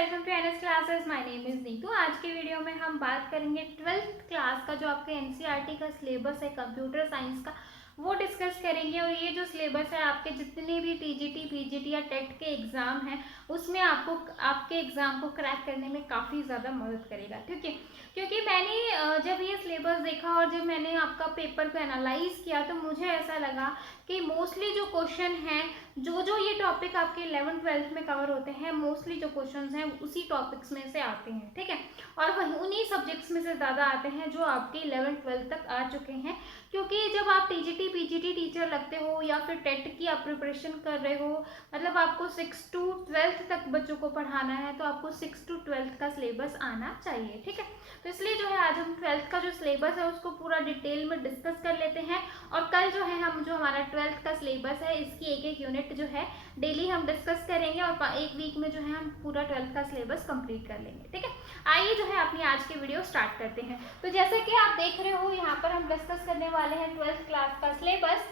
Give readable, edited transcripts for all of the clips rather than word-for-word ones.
Welcome to NS classes. My name is Neetu. आज के video में हम बात करेंगे 12th क्लास का जो आपके एनसीईआरटी का सिलेबस है कंप्यूटर साइंस का, वो डिस्कस करेंगे। और ये जो सिलेबस है आपके जितने भी टीजीटी पीजीटी या टेट के एग्जाम हैं उसमें आपको आपके एग्जाम को क्रैक करने में काफ़ी ज़्यादा मदद करेगा, ठीक है। क्योंकि मैंने जब ये सिलेबस देखा और जब मैंने आपका पेपर को एनालाइज किया तो मुझे ऐसा लगा कि मोस्टली जो क्वेश्चन हैं, जो ये टॉपिक आपके 11th-12th में कवर होते हैं, मोस्टली जो क्वेश्चंस हैं उसी टॉपिक्स में से आते हैं, ठीक है। और वही उन्हीं सब्जेक्ट्स में से ज़्यादा आते हैं जो आपके 11th-12th तक आ चुके हैं। क्योंकि जब आप टीजीटी पीजीटी टीचर लगते हो या फिर टेट की आप प्रिपरेशन कर रहे हो, मतलब आपको 6 to 12th तक बच्चों को पढ़ाना है, तो आपको 6 to 12th का सिलेबस आना चाहिए, ठीक है। तो इसलिए जो है आज हम 12th का जो सिलेबस है उसको पूरा डिटेल में डिस्कस कर लेते हैं। और कल जो है हम जो हमारा 12th का सिलेबस है इसकी एक यूनिट जो है डेली हम डिस्कस करेंगे और एक वीक में जो है हम पूरा 12th का सिलेबस कंप्लीट कर लेंगे, ठीक है। आइए जो है अपनी आज की वीडियो स्टार्ट करते हैं। तो जैसे कि आप देख रहे हो यहाँ पर हम डिस्कस करने वाले हैं 12th क्लास का सिलेबस।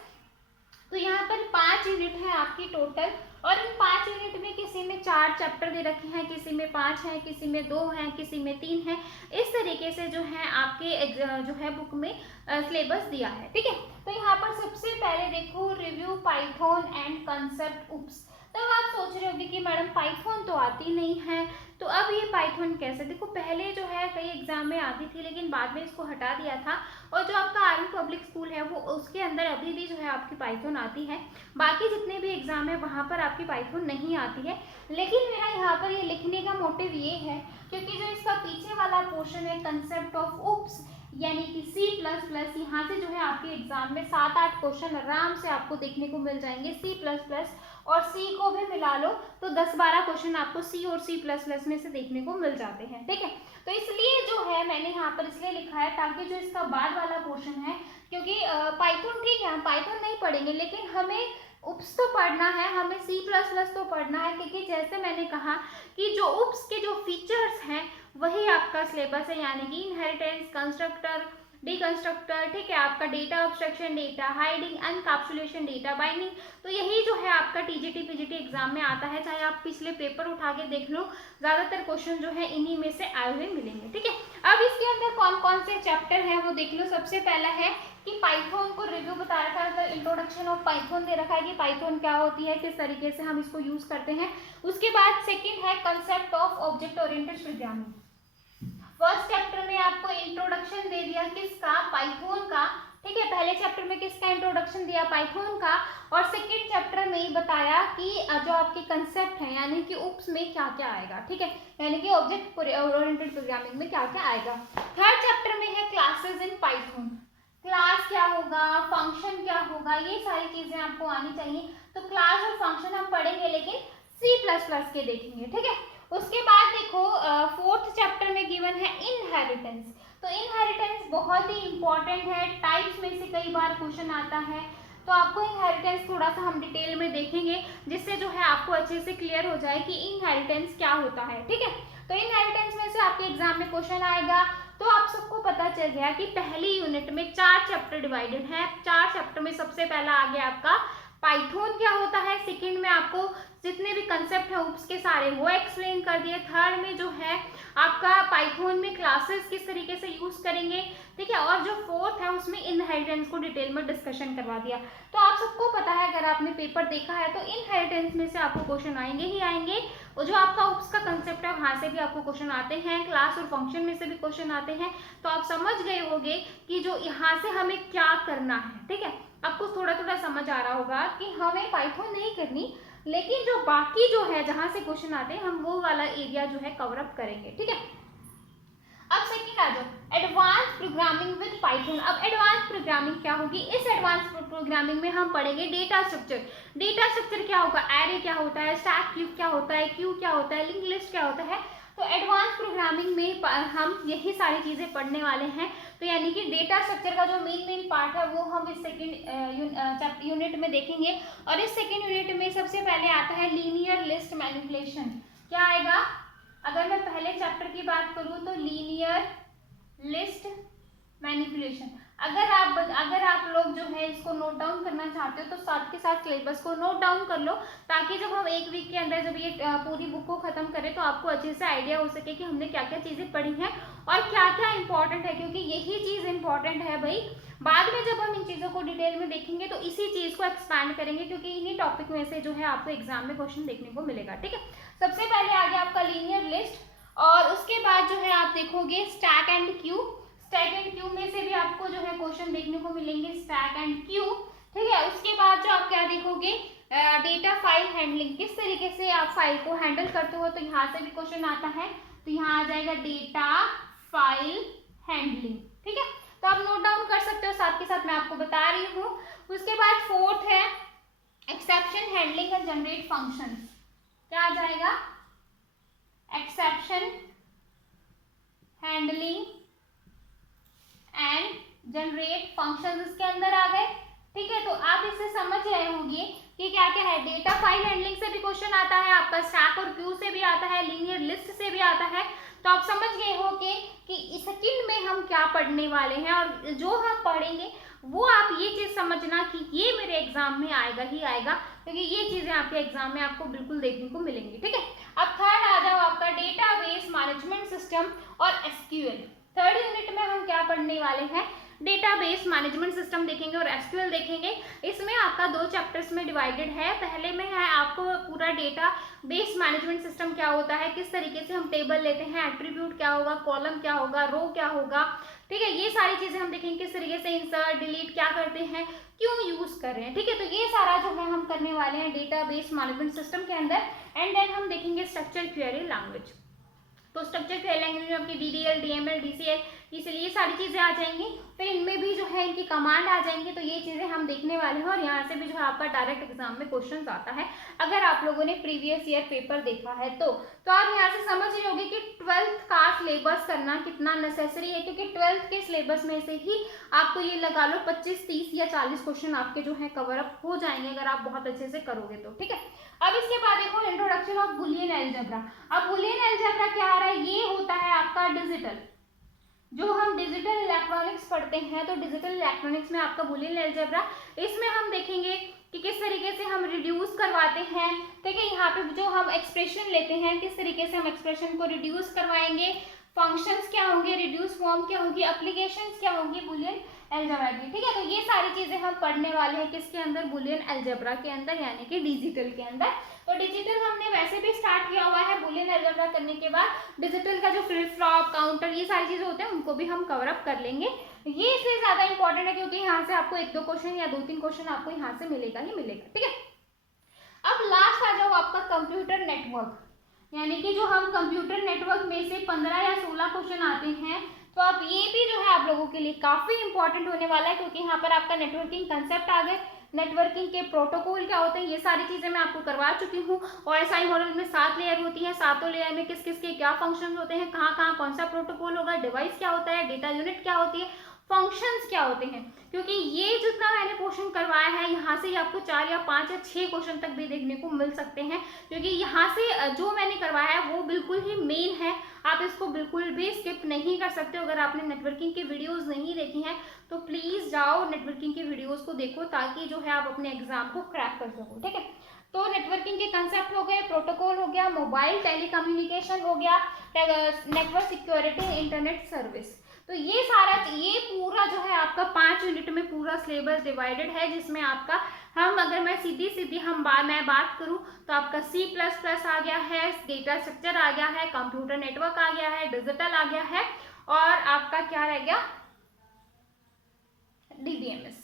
तो यहाँ पर 5 यूनिट है आपकी टोटल, और इन 5 यूनिट में किसी में 4 चैप्टर दे रखे हैं, किसी में 5 हैं, किसी में 2 हैं, किसी में 3 हैं। इस तरीके से जो है आपके जो है बुक में सिलेबस दिया है, ठीक है। तो यहाँ पर सबसे पहले देखो रिव्यू पाइथन एंड कंसेप्ट उप्स। तब आप सोच रहे होंगे कि मैडम पाइथन तो आती नहीं है, तो अब ये पाइथन कैसे। देखो पहले जो है कई एग्जाम में आती थी लेकिन बाद में इसको हटा दिया था। और जो आपका आर्मी पब्लिक स्कूल है वो उसके अंदर अभी भी जो है आपकी पाइथन आती है। बाकी जितने भी एग्जाम है वहाँ पर आपकी पाइथन नहीं आती है। लेकिन मेरा यहाँ पर ये लिखने का मोटिव ये है क्योंकि जो इसका पीछे वाला पोर्शन है कंसेप्ट ऑफ उप्स यानी कि C++, यहाँ से जो है आपके एग्जाम में 7-8 क्वेश्चन आराम से आपको देखने को मिल जाएंगे। C++ और C को भी मिला लो तो 10-12 क्वेश्चन आपको C और C++ में से देखने को मिल जाते हैं, ठीक है। तो इसलिए जो है मैंने यहाँ पर इसलिए लिखा है ताकि जो इसका बाद वाला पोर्शन है, क्योंकि पाइथन ठीक है हम पाइथन नहीं पढ़ेंगे लेकिन हमें उप्स तो पढ़ना है, हमें C++ तो पढ़ना है। क्योंकि जैसे मैंने कहा कि जो उप्स के जो फीचर्स हैं वही आपका सिलेबस है, यानी कि इनहेरिटेंस, कंस्ट्रक्टर, डिकंस्ट्रक्टर, ठीक है, आपका data obstruction, data hiding, encapsulation, data binding. तो यही जो है आपका टीजीटी पीजीटी एग्जाम में आता है। चाहे आप पिछले पेपर उठा के देख लो, ज्यादातर क्वेश्चन जो है इन्हीं में से आए हुए मिलेंगे, ठीक है। अब इसके अंदर कौन कौन से चैप्टर हैं वो देख लो। सबसे पहला है कि पाइथन को रिव्यू बता रखा है, इंट्रोडक्शन ऑफ पाइथन दे रखा है कि पाइथन क्या होती है, किस तरीके से हम इसको यूज करते हैं। उसके बाद सेकंड है concept of object oriented programming. First chapter में आपको इंट्रोडक्शन दे दिया किसका, पाइथन का, ठीक है। पहले चैप्टर में किसका इंट्रोडक्शन दिया, पाइथन का। और सेकंड चैप्टर में ही बताया कि जो आपके कंसेप्ट है यानी कि उप्स में क्या क्या आएगा, ठीक है, यानी कि ऑब्जेक्ट ओरिएंटेड प्रोग्रामिंग में क्या क्या आएगा। थर्ड चैप्टर में है क्लासेस इन पाइथन। क्लास क्या होगा, फंक्शन क्या होगा, ये सारी चीजें आपको आनी चाहिए। तो क्लास और फंक्शन हम पढ़ेंगे लेकिन C++ के देखेंगे, ठीक है। उसके बाद देखो फोर्थ चैप्टर में गिवन है इनहेरिटेंस। तो इनहेरिटेंस बहुत ही इंपॉर्टेंट है, टाइप्स में से कई बार क्वेश्चन आता है। तो आपको इनहेरिटेंस थोड़ा सा हम डिटेल में देखेंगे जिससे जो है आपको अच्छे से क्लियर हो जाए कि इनहेरिटेंस क्या होता है, ठीक है। तो इनहेरिटेंस में से आपके एग्जाम में क्वेश्चन आएगा। तो आप सबको पता चल गया कि पहली यूनिट में 4 चैप्टर डिवाइडेड है। 4 चैप्टर में सबसे पहला आ गया आपका पाइथन क्या होता है, सेकंड में आपको जितने भी कंसेप्ट है उप्स के सारे वो एक्सप्लेन कर दिए। थर्ड में जो है आपका पाइथन में क्लासेस किस तरीके से यूज करेंगे, ठीक है। और जो फोर्थ है उसमें इनहेरिटेंस को डिटेल में डिस्कशन करवा दिया। तो आप सबको पता है अगर आपने पेपर देखा है तो इनहेरिटेंस में से आपको क्वेश्चन आएंगे ही आएंगे। और जो आपका उप्स का कंसेप्ट है वहां से भी आपको क्वेश्चन आते हैं, क्लास और फंक्शन में से भी क्वेश्चन आते हैं। तो आप समझ गए होंगे कि जो यहाँ से हमें क्या करना है, ठीक है। आपको थोड़ा थोड़ा समझ आ रहा होगा कि हमें पाइथन नहीं करनी लेकिन जो बाकी जो है जहां से क्वेश्चन आते हैं हम वो वाला एरिया जो है कवर अप करेंगे, ठीक है। अब सेकंड आ जाओ एडवांस प्रोग्रामिंग विद पाइथन। अब एडवांस प्रोग्रामिंग क्या होगी, इस एडवांस प्रोग्रामिंग में हम पढ़ेंगे डेटा स्ट्रक्चर। डेटा स्ट्रक्चर क्या होगा, एरे क्या होता है, स्टैक क्यूब क्या होता है, क्यू क्या होता है, लिंक लिस्ट क्या होता है। तो एडवांस प्रोग्रामिंग में हम यही सारी चीजें पढ़ने वाले हैं। तो यानी कि डेटा स्ट्रक्चर का जो मेन पार्ट है वो हम इस सेकंड यूनिट में देखेंगे। और इस सेकंड यूनिट में सबसे पहले आता है लीनियर लिस्ट मैनिपुलेशन। क्या आएगा, अगर मैं पहले चैप्टर की बात करूं तो लीनियर लिस्ट मैनिपुलेशन। अगर आप लोग जो है इसको नोट डाउन करना चाहते हो तो साथ के साथ सिलेबस को नोट डाउन कर लो, ताकि जब हम एक वीक के अंदर जब ये पूरी बुक को खत्म करें तो आपको अच्छे से आइडिया हो सके कि हमने क्या क्या चीजें पढ़ी हैं और क्या क्या इंपॉर्टेंट है, क्योंकि यही चीज इंपॉर्टेंट है भाई। बाद में जब हम इन चीजों को डिटेल में देखेंगे तो इसी चीज को एक्सपैंड करेंगे, क्योंकि इन्हीं टॉपिक में से जो है आपको एग्जाम में क्वेश्चन देखने को मिलेगा। ठीक है, सबसे पहले आ गया आपका लीनियर लिस्ट, और उसके बाद जो है आप देखोगे stack and Q. Stack and Q में से भी आपको जो है क्वेश्चन देखने को मिलेंगे, स्टैक एंड क्यू। ठीक है, उसके बाद जो आप क्या देखोगे, डेटा फाइल हैंडलिंग, किस तरीके से आप फाइल को हैंडल करते हो, तो यहाँ से भी क्वेश्चन आता है, तो यहाँ आ जाएगा डेटा फाइल हैंडलिंग। ठीक है, तो आप नोट डाउन कर सकते हो, साथ के साथ मैं आपको बता रही हूँ। उसके बाद फोर्थ है exception handling and generate functions. क्या आ जाएगा, exception handling and generate functions इसके अंदर आ गए। ठीक है, तो आप इससे समझ रहे होंगे कि क्या क्या है। डेटा फाइल हैंडलिंग से भी क्वेश्चन आता है आपका, स्टैक और क्यू से भी आता है, लीनियर लिस्ट से भी आता है। तो आप समझ गए हो कि सेकंड में हम क्या पढ़ने वाले हैं, और जो हम पढ़ेंगे वो आप ये चीज समझना कि ये मेरे एग्जाम में आएगा ही आएगा, क्योंकि ये चीजें आपके एग्जाम में आपको बिल्कुल देखने को मिलेंगी। ठीक है, अब थर्ड आ जाओ आपका डेटाबेस मैनेजमेंट सिस्टम और एसक्यूएल। थर्ड यूनिट में हम क्या पढ़ने वाले हैं, डेटाबेस मैनेजमेंट सिस्टम देखेंगे और एसक्यूएल देखेंगे। इसमें आपका 2 चैप्टर्स में डिवाइडेड है। पहले में है आपको पूरा डेटा बेस मैनेजमेंट सिस्टम क्या होता है, किस तरीके से हम टेबल लेते हैं, एट्रीब्यूट क्या होगा, कॉलम क्या होगा, रो क्या होगा। ठीक है, ये सारी चीजें हम देखेंगे, किस तरीके से इंसर्ट डिलीट क्या करते हैं, क्यों यूज कर रहे हैं। ठीक है, तो ये सारा जो है हम करने वाले हैं डेटाबेस मैनेजमेंट सिस्टम के अंदर। एंड देन हम देखेंगे स्ट्रक्चर क्वेरी लैंग्वेज। तो स्ट्रक्चर क्वेरी लैंग्वेज में आपकी डीडीएल, डीएमएल, डीसीएल, इसलिए ये सारी चीजें आ जाएंगी। फिर इनमें भी जो है इनकी कमांड आ जाएंगी, तो ये चीजें हम देखने वाले हैं। और यहाँ से भी जो है आपका डायरेक्ट एग्जाम में क्वेश्चन आता है, अगर आप लोगों ने प्रीवियस ईयर पेपर देखा है तो आप यहाँ से समझ रहे होंगे कि 12th का सिलेबस करना कितना नेसेसरी है, क्योंकि 12th के सिलेबस में से ही आपको ये लगा लो 25, 30 या 40 क्वेश्चन आपके जो है कवर अप हो जाएंगे, अगर आप बहुत अच्छे से करोगे तो। ठीक है, अब इसके बाद देखो इंट्रोडक्शन ऑफ बुलियन अलजेब्रा। अब बुलियन अलजेब्रा क्या आ रहा है, ये होता है आपका डिजिटल, जो हम डिजिटल इलेक्ट्रॉनिक्स पढ़ते हैं, तो डिजिटल इलेक्ट्रॉनिक्स में आपका बुलियन अलजेब्रा। इसमें हम देखेंगे कि किस तरीके से हम रिड्यूस करवाते हैं। ठीक है, यहाँ पे जो हम एक्सप्रेशन लेते हैं, किस तरीके से हम एक्सप्रेशन को रिड्यूस करवाएंगे, फंक्शंस क्या होंगे, रिड्यूस फॉर्म क्या होगी, एप्लीकेशंस क्या होंगी बुलियन अलजेब्रा की। ठीक है, तो ये सारी चीजें हम पढ़ने वाले हैं किसके अंदर, बुलियन अलजेब्रा के अंदर, यानी कि डिजिटल के अंदर। तो डिजिटल हमने वैसे भी स्टार्ट किया हुआ है, बुलियन अलजेब्रा करने के बाद डिजिटल का जो फ्लिप फ्लॉप, काउंटर, ये सारी चीजें होते हैं उनको भी हम कवर अप कर लेंगे। ये इसलिए ज्यादा इंपॉर्टेंट है क्योंकि यहाँ से आपको 1-2 क्वेश्चन या 2-3 क्वेश्चन आपको यहाँ से मिलेगा ही मिलेगा। ठीक है, अब लास्ट आ जाओ आपका कंप्यूटर नेटवर्क, यानी कि जो हम कंप्यूटर नेटवर्क में से 15 या 16 क्वेश्चन आते हैं। तो अब ये भी जो है आप लोगों के लिए काफी इंपॉर्टेंट होने वाला है, क्योंकि यहाँ पर आपका नेटवर्किंग कंसेप्ट आ गए, नेटवर्किंग के प्रोटोकॉल क्या होते हैं, ये सारी चीजें मैं आपको करवा चुकी हूँ। और एसआई मॉडल में 7 लेयर होती है, 7 लेयर में किस किस के क्या फंक्शन होते हैं, कहाँ कहाँ कौन सा प्रोटोकॉल होगा, डिवाइस क्या होता है, डेटा यूनिट क्या होती है, फंक्शंस क्या होते हैं। क्योंकि ये जितना मैंने क्वेश्चन करवाया है, यहाँ से आपको 4 या 5 या 6 क्वेश्चन तक भी देखने को मिल सकते हैं, क्योंकि यहाँ से जो मैंने करवाया है वो बिल्कुल ही मेन है, आप इसको बिल्कुल भी स्किप नहीं कर सकते। अगर आपने नेटवर्किंग की वीडियोस नहीं देखी हैं तो प्लीज जाओ नेटवर्किंग की वीडियोस को देखो, ताकि जो है आप अपने एग्जाम को क्रैक कर सको। ठीक है, तो नेटवर्किंग के कंसेप्ट हो गए, प्रोटोकॉल हो गया, मोबाइल टेलीकम्युनिकेशन हो गया, नेटवर्क सिक्योरिटी, इंटरनेट सर्विस। तो ये सारा, ये पूरा जो है आपका 5 यूनिट में पूरा सिलेबस डिवाइडेड है, जिसमें आपका अगर मैं सीधी मैं बात करूं तो आपका C++ आ गया है, डेटा स्ट्रक्चर आ गया है, कंप्यूटर नेटवर्क आ गया है, डिजिटल आ गया है, और आपका क्या रह गया, DBMS।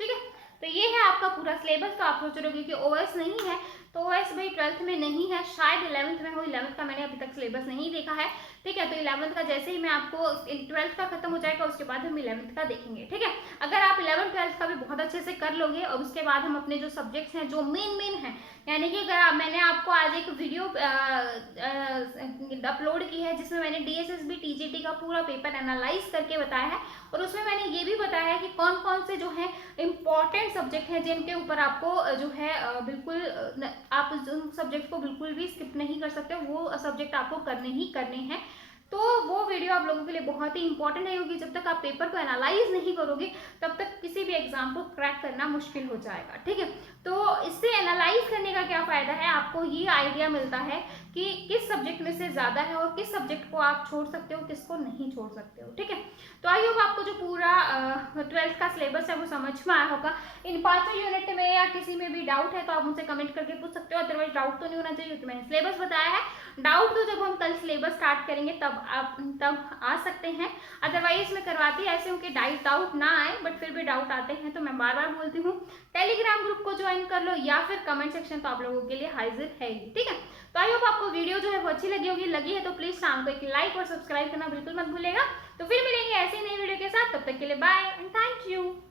ठीक है, तो ये है आपका पूरा सिलेबस। तो आप सोच रहे होंगे कि OS नहीं है, तो OS भाई 12th में नहीं है, शायद 11th में हो। 11th का मैंने अभी तक सिलेबस नहीं देखा है। ठीक है, तो 11th का जैसे ही मैं आपको 12th का खत्म हो जाएगा उसके बाद हम 11th का देखेंगे। ठीक है, अगर आप 11th 12th का भी बहुत अच्छे से कर लोगे और उसके बाद हम अपने जो सब्जेक्ट्स हैं जो मेन हैं, यानी कि अगर मैंने आपको आज एक वीडियो अपलोड की है जिसमें मैंने DSSB TGT का पूरा पेपर एनालाइज करके बताया है, और उसमें मैंने ये भी बताया है कि कौन कौन से जो है इम्पॉर्टेंट सब्जेक्ट हैं जिनके ऊपर आपको जो है बिल्कुल आप उन सब्जेक्ट को बिल्कुल भी स्किप नहीं कर सकते, वो सब्जेक्ट आपको करने ही करने हैं। तो वो वीडियो आप लोगों के लिए बहुत ही इंपॉर्टेंट है, क्योंकि जब तक आप पेपर को एनालाइज नहीं करोगे तब तक किसी भी एग्जाम को क्रैक करना मुश्किल हो जाएगा, ठीक है। तो इससे एनालाइज करने का क्या फ़ायदा है, आपको ये आइडिया मिलता है कि किस सब्जेक्ट में से ज़्यादा है और किस सब्जेक्ट को आप छोड़ सकते हो, किसको नहीं छोड़ सकते हो, ठीक है। तो आई होप आपको जो पूरा 12th का सिलेबस है वो समझ में आया होगा। इन 5 यूनिट में या किसी में भी डाउट है तो आप मुझसे कमेंट करके पूछ सकते हो, अदरवाइज डाउट तो नहीं होना चाहिए, तो मैंने सिलेबस बताया है। डाउट तो जब हम कल सिलेबस स्टार्ट करेंगे तब आप तब आ सकते हैं, अदरवाइज मैं करवाती ऐसे हूँ कि डाउट ना आए, बट फिर भी डाउट आते हैं तो मैं बार बार बोलती हूँ टेलीग्राम ग्रुप को ज्वाइन कर लो, या फिर कमेंट सेक्शन तो आप लोगों के लिए हाजिर है ही, ठीक है। तो आई होप आपको वीडियो जो है वो अच्छी लगी होगी, लगी है तो प्लीज शाम को एक लाइक और सब्सक्राइब करना बिल्कुल मत भूलेगा। तो फिर मिलेंगे ऐसे ही नई वीडियो के साथ, तब तक के लिए बाय एंड थैंक यू।